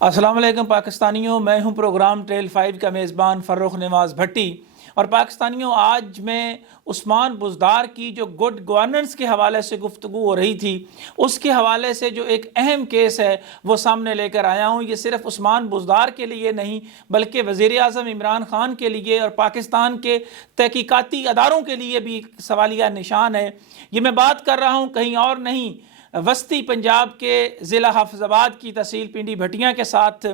अस्सलाम वालेकुम पाकिस्तानियों, मैं हूं प्रोग्राम ट्रेल 5 का मेज़बान फ़र्रुख नवाज़ भट्टी। और पाकिस्तानियों, आज मैं उस्मान बुज़दार की जो गुड गवर्नेंस के हवाले से गुफ्तगू हो रही थी, उसके हवाले से जो एक अहम केस है वो सामने लेकर आया हूँ। ये सिर्फ़ उस्मान बुज़दार के लिए नहीं बल्कि वज़ीर आज़म इमरान ख़ान के लिए और पाकिस्तान के तहकीकाती अदारों के लिए भी सवालिया निशान है। ये मैं बात कर रहा हूँ कहीं और नहीं, वस्ती पंजाब के ज़िला हाफिज़ाबाद की तहसील पिंडी भटियां के साथ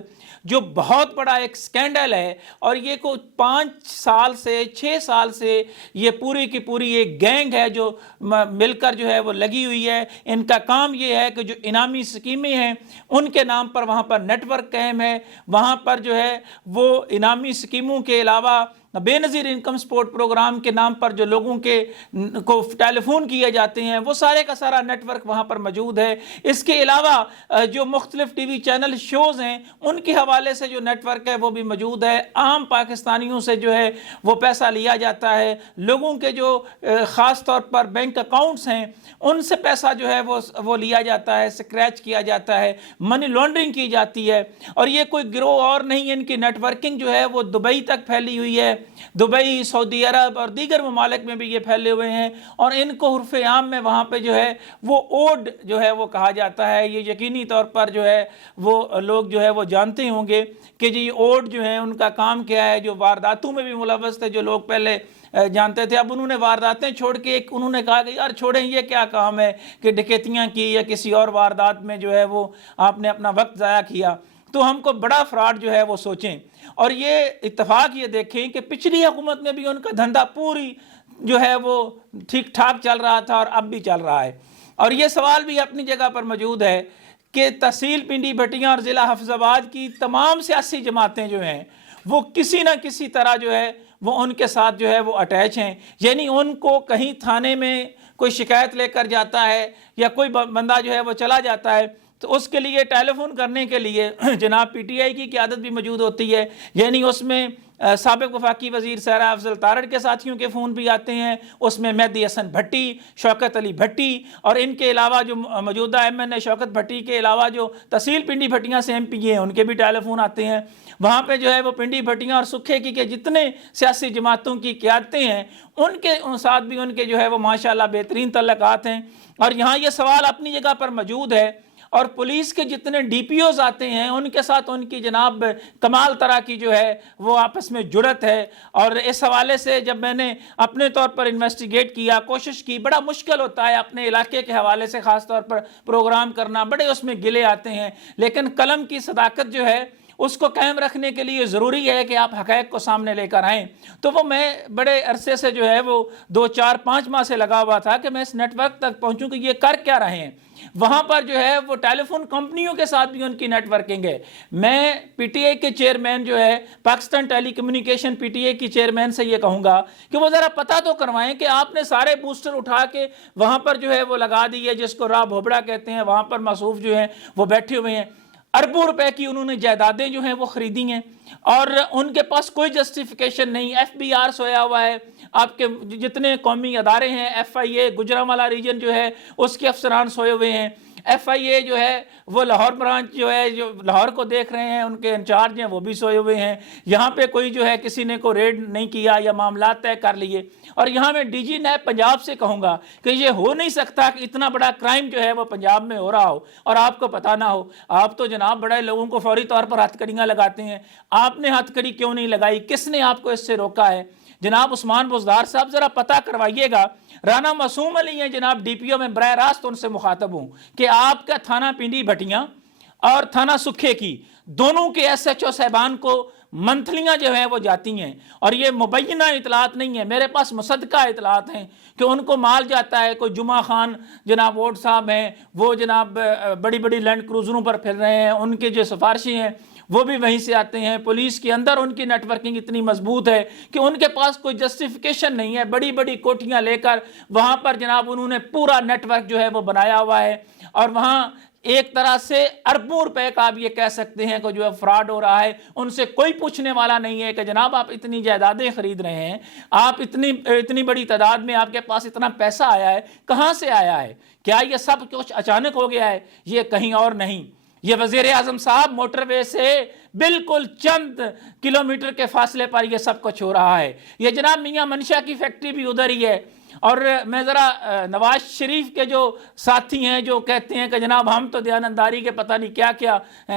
जो बहुत बड़ा एक स्कैंडल है। और ये को 6 साल से ये पूरी की पूरी एक गैंग है जो मिलकर जो है वो लगी हुई है। इनका काम ये है कि जो इनामी स्कीमें हैं उनके नाम पर वहाँ पर नेटवर्क कायम है। वहाँ पर जो है वो इनामी स्कीमों के अलावा बेनज़ीर इनकम सपोर्ट प्रोग्राम के नाम पर जो लोगों के को टेलीफोन किए जाते हैं वो सारे का सारा नेटवर्क वहाँ पर मौजूद है। इसके अलावा जो मुख्तलिफ टीवी चैनल शोज़ हैं उनके हवाले से जो नेटवर्क है वो भी मौजूद है। आम पाकिस्तानियों से जो है वो पैसा लिया जाता है। लोगों के जो ख़ास तौर पर बैंक अकाउंट्स हैं उनसे पैसा जो है वो लिया जाता है, स्क्रैच किया जाता है, मनी लॉन्ड्रिंग की जाती है। और ये कोई गिरोह और नहीं है, इनकी नेटवर्किंग जो है वो दुबई तक फैली हुई है। दुबई, सऊदी अरब और दीगर ममालिक में भी ये फैले हुए हैं। और इनको उर्फ़ आम में वहाँ पे जो है वो ओड जो है वो कहा जाता है। ये यकीनी तौर पर जो है वो लोग जो है वो जानते होंगे कि जी ओड जो है उनका काम क्या है। जो वारदातों में भी मुलव्वस थे, जो लोग पहले जानते थे, अब उन्होंने वारदातें छोड़ के एक उन्होंने कहा कि यार छोड़ें, ये क्या काम है कि डकैतियाँ की या किसी और वारदात में जो है वो आपने अपना वक्त ज़ाया किया। तो हमको बड़ा फ्रॉड जो है वो सोचें। और ये इत्तफाक ये देखें कि पिछली हुकूमत में भी उनका धंधा पूरी जो है वो ठीक ठाक चल रहा था और अब भी चल रहा है। और ये सवाल भी अपनी जगह पर मौजूद है कि तहसील पिंडी भटियां और ज़िला हाफिज़ाबाद की तमाम सियासी जमातें जो हैं वो किसी न किसी तरह जो है वो उनके साथ जो है वो अटैच हैं। यानी उनको कहीं थाने में कोई शिकायत लेकर जाता है या कोई बंदा जो है वो चला जाता है तो उसके लिए टेलीफोन करने के लिए जनाब पीटीआई की क़यादत भी मौजूद होती है। यानी उसमें साबिक़ वफाकी वज़ीर सहरा अफजल तारड़ के साथियों के फ़ोन भी आते हैं, उसमें मेहदी हसन भट्टी, शौकत अली भट्टी और इनके अलावा जो मौजूदा MNA शौकत भट्टी के अलावा जो तहसील पिंडी भटियां से MP हैं उनके भी टेलीफोन आते हैं। वहाँ पे जो है वो पिंडी भटियां और सुखे की के जितने सियासी जमातों की क़यादतें हैं उनके साथ भी उनके जो है वो माशाअल्लाह बेहतरीन तल्लुकात हैं। और यहाँ ये सवाल अपनी जगह पर मौजूद है। और पुलिस के जितने DPOs आते हैं उनके साथ उनकी जनाब कमाल तरह की जो है वो आपस में जुड़त है। और इस हवाले से जब मैंने अपने तौर पर इन्वेस्टिगेट किया, कोशिश की, बड़ा मुश्किल होता है अपने इलाके के हवाले से ख़ास तौर पर प्रोग्राम करना, बड़े उसमें गिले आते हैं। लेकिन कलम की सदाकत जो है उसको कायम रखने के लिए ज़रूरी है कि आप हक़ाइक़ को सामने लेकर आएँ। तो वो मैं बड़े अरसे से जो है वो 2, 4, 5 माह से लगा हुआ था कि मैं इस नेटवर्क तक पहुँचूँ कि ये कर क्या रहे हैं। वहाँ पर जो है वो टेलीफोन कंपनियों के साथ भी उनकी नेटवर्किंग है। मैं PTI के चेयरमैन जो है पाकिस्तान टेली कम्युनिकेशन PTI की चेयरमैन से ये कहूँगा कि वो ज़रा पता तो करवाएं कि आपने सारे बूस्टर उठा के वहाँ पर जो है वो लगा दी है, जिसको राह भोबड़ा कहते हैं। वहाँ पर मासूफ जो हैं वो बैठे हुए हैं, अरबों रुपए की उन्होंने जायदादें जो हैं वो ख़रीदी हैं और उनके पास कोई जस्टिफिकेशन नहीं। FBR सोया हुआ है, आपके जितने कौमी अदारे हैं, FIA गुजरांवाला रीजन जो है उसके अफसरान सोए हुए हैं। FIA जो है वो लाहौर ब्रांच जो है जो लाहौर को देख रहे हैं, उनके इंचार्ज हैं वो भी सोए हुए हैं। यहाँ पे कोई जो है किसी ने को रेड नहीं किया या मामला तय कर लिए। और यहाँ मैं DG नैब पंजाब से कहूँगा कि ये हो नहीं सकता कि इतना बड़ा क्राइम जो है वो पंजाब में हो रहा हो और आपको पता ना हो। आप तो जनाब बड़े लोगों को फौरी तौर पर हथकड़ियाँ लगाते हैं, आपने हथकड़ी क्यों नहीं लगाई? किसने आपको इससे रोका है? जनाब उस्मान बुज़दार साहब ज़रा पता करवाइएगा। राना मासूम अली हैं जनाब DPO में, बराह रास्त उनसे मुखातब हूँ कि आपका थाना पिंडी भटियां और थाना सुखे की दोनों के SHO साहबान को मंथलियाँ जो है वो जाती हैं। और ये मुबैना इतलात नहीं है, मेरे पास मुसद्दका इतलात हैं कि उनको माल जाता है। कोई जुमा खान जनाब वोट साहब हैं, वो जनाब बड़ी बड़ी लैंड क्रूज़रों पर फिर रहे हैं, उनके जो सिफारशी हैं वो भी वहीं से आते हैं। पुलिस के अंदर उनकी नेटवर्किंग इतनी मजबूत है कि उनके पास कोई जस्टिफिकेशन नहीं है। बड़ी बड़ी कोठियाँ लेकर वहाँ पर जनाब उन्होंने पूरा नेटवर्क जो है वो बनाया हुआ है और वहाँ एक तरह से अरबों रुपए का आप ये कह सकते हैं कि जो है फ्रॉड हो रहा है। उनसे कोई पूछने वाला नहीं है कि जनाब आप इतनी जायदादें खरीद रहे हैं, आप इतनी बड़ी तादाद में आपके पास इतना पैसा आया है, कहाँ से आया है? क्या ये सब कुछ अचानक हो गया है? ये कहीं और नहीं। یہ وزیر اعظم صاحب موٹر وے سے بالکل چند کلومیٹر کے فاصلے پر یہ سب کچھ ہو رہا ہے. یہ جناب میاں منشا کی فیکٹری بھی ادھر ہی ہے. اور میں ذرا نواز شریف کے جو ساتھی ہیں جو کہتے ہیں کہ جناب ہم تو دیانتداری کے پتہ نہیں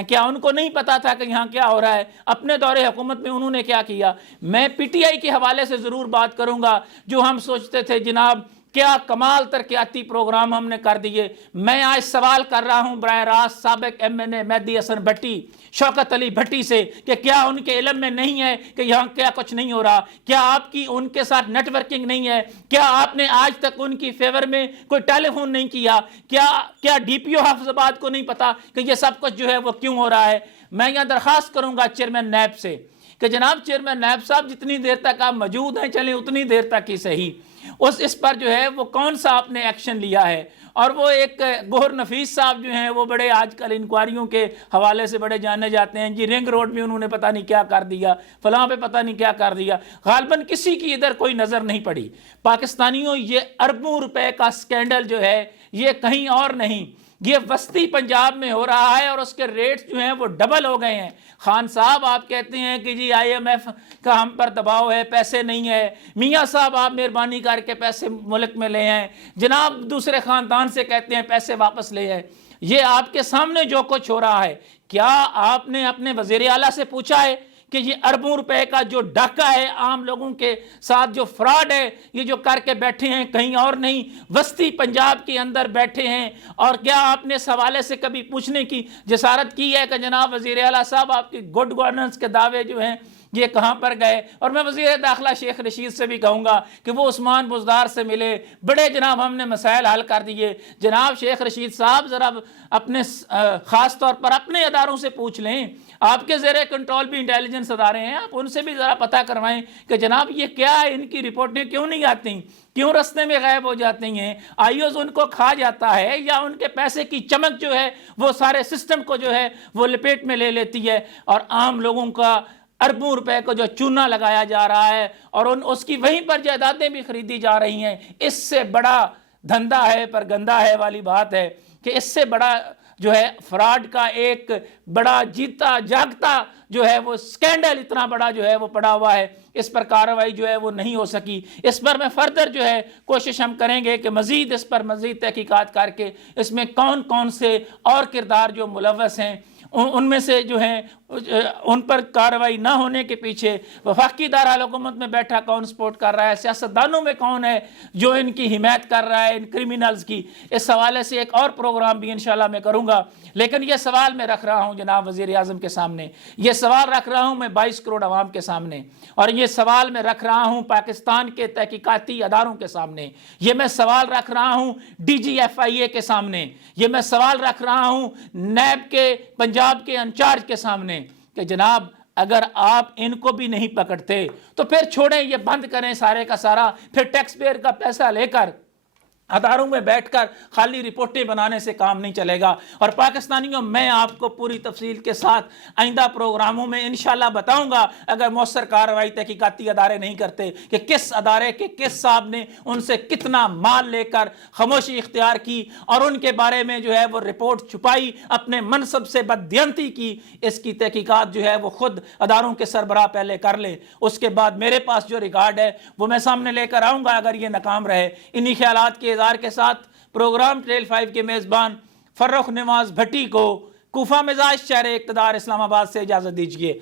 کیا ان کو نہیں پتا تھا کہ یہاں کیا ہو رہا ہے. اپنے دور حکومت میں انہوں نے کیا کیا. میں پی ٹی آئی کے حوالے سے ضرور بات کروں گا. جو ہم سوچتے تھے جناب کیا کمال ترقیاتی پروگرام ہم نے کر دیے. میں آج سوال کر رہا ہوں براہ راست سابق ایم این اے مہدی حسن بھٹی، شوکت علی بھٹی سے کہ کیا ان کے علم میں نہیں ہے کہ یہاں کیا کچھ نہیں ہو رہا؟ کیا آپ کی ان کے ساتھ نیٹ ورکنگ نہیں ہے؟ کیا آپ نے آج تک ان کی فیور میں کوئی ٹیلی فون نہیں کیا؟ کیا ڈی پی او حافظ آباد کو نہیں پتا کہ یہ سب کچھ جو ہے وہ کیوں ہو رہا ہے؟ میں یہاں درخواست کروں گا چیئرمین نیب سے کہ جناب چیئرمین نیب صاحب جتنی دیر تک آپ موجود ہیں چلیں اتنی دیر تک ہی صحیح اس پر جو ہے وہ کون سا آپ نے ایکشن لیا ہے. اور وہ ایک گوہر نفیس صاحب جو ہیں وہ بڑے آج کل انکوائریوں کے حوالے سے بڑے جانے جاتے ہیں. جی رنگ روڈ میں انہوں نے پتہ نہیں کیا کر دیا، فلاں پہ پتہ نہیں کیا کر دیا. غالباً کسی کی ادھر کوئی نظر نہیں پڑی. پاکستانیوں یہ اربوں روپے کا سکینڈل جو ہے یہ کہیں اور نہیں، یہ وسطی پنجاب میں ہو رہا ہے اور اس کے ریٹس جو ہیں وہ ڈبل ہو گئے ہیں. خان صاحب آپ کہتے ہیں کہ جی آئی ایم ایف کا ہم پر دباؤ ہے، پیسے نہیں ہے. میاں صاحب آپ مہربانی کر کے پیسے ملک میں لے آئیں. جناب دوسرے خاندان سے کہتے ہیں پیسے واپس لے آئیں. یہ آپ کے سامنے جو کچھ ہو رہا ہے، کیا آپ نے اپنے وزیر اعلیٰ سے پوچھا ہے کہ یہ اربوں روپے کا جو ڈاکہ ہے عام لوگوں کے ساتھ جو فراڈ ہے یہ جو کر کے بیٹھے ہیں کہیں اور نہیں وسطی پنجاب کے اندر بیٹھے ہیں؟ اور کیا آپ نے اس حوالے سے کبھی پوچھنے کی جسارت کی ہے کہ جناب وزیر اعلیٰ صاحب آپ کی گڈ گورننس کے دعوے جو ہیں یہ کہاں پر گئے؟ اور میں وزیر داخلہ شیخ رشید سے بھی کہوں گا کہ وہ عثمان بزدار سے ملے. بڑے جناب ہم نے مسائل حل کر دیے. جناب شیخ رشید صاحب ذرا اپنے خاص طور پر اپنے اداروں سے پوچھ لیں. آپ کے زیر کنٹرول بھی انٹیلیجنس ادارے ہیں، آپ ان سے بھی ذرا پتہ کروائیں کہ جناب یہ کیا ہے، ان کی رپورٹیں کیوں نہیں آتی، کیوں رستے میں غائب ہو جاتی ہیں؟ آئی اوز ان کو کھا جاتا ہے یا ان کے پیسے کی چمک جو ہے وہ سارے سسٹم کو جو ہے وہ لپیٹ میں لے لیتی ہے اور عام لوگوں کا اربوں روپے کو جو چونا لگایا جا رہا ہے اور اس کی وہیں پر جائیدادیں بھی خریدی جا رہی ہیں. اس سے بڑا دھندا ہے پر گندا ہے والی بات ہے کہ اس سے بڑا جو ہے فراڈ کا ایک بڑا جیتا جاگتا جو ہے وہ سکینڈل اتنا بڑا جو ہے وہ پڑا ہوا ہے. اس پر کارروائی جو ہے وہ نہیں ہو سکی. اس پر میں فردر جو ہے کوشش ہم کریں گے کہ مزید اس پر مزید تحقیقات کر کے اس میں کون کون سے اور کردار جو ملوث ہیں ان میں سے جو ہیں ان پر کارروائی نہ ہونے کے پیچھے وفاقی دارالحکومت میں بیٹھا کون سپورٹ کر رہا ہے، سیاستدانوں میں کون ہے جو ان کی حمایت کر رہا ہے ان کرمینلز کی. اس حوالے سے ایک اور پروگرام بھی انشاءاللہ میں کروں گا. لیکن یہ سوال میں رکھ رہا ہوں جناب وزیر اعظم کے سامنے، یہ سوال رکھ رہا ہوں میں 22 کروڑ عوام کے سامنے، اور یہ سوال میں رکھ رہا ہوں پاکستان کے تحقیقاتی اداروں کے سامنے، یہ میں سوال رکھ رہا ہوں ڈی جی ایف آئی اے کے سامنے، یہ میں سوال رکھ رہا ہوں نیب کے پنجاب کے انچارج کے سامنے کہ جناب اگر آپ ان کو بھی نہیں پکڑتے تو پھر چھوڑیں، یہ بند کریں سارے کا سارا. پھر ٹیکس پیئر کا پیسہ لے کر اداروں میں بیٹھ کر خالی رپورٹیں بنانے سے کام نہیں چلے گا. اور پاکستانیوں میں آپ کو پوری تفصیل کے ساتھ آئندہ پروگراموں میں انشاءاللہ بتاؤں گا اگر مؤثر کارروائی تحقیقاتی ادارے نہیں کرتے کہ کس ادارے کے کس صاحب نے ان سے کتنا مال لے کر خاموشی اختیار کی اور ان کے بارے میں جو ہے وہ رپورٹ چھپائی، اپنے منصب سے بددیانتی کی. اس کی تحقیقات جو ہے وہ خود اداروں کے سربراہ پہلے کر لیں، اس کے بعد میرے پاس جو ریکارڈ ہے وہ میں سامنے لے کر آؤں گا اگر یہ ناکام رہے. انہی خیالات کے اظہار کے ساتھ پروگرام ٹریل 5 کے میزبان فرخ نواز بھٹی کو کوفہ مزاج شہر اقتدار اسلام آباد سے اجازت دیجیے.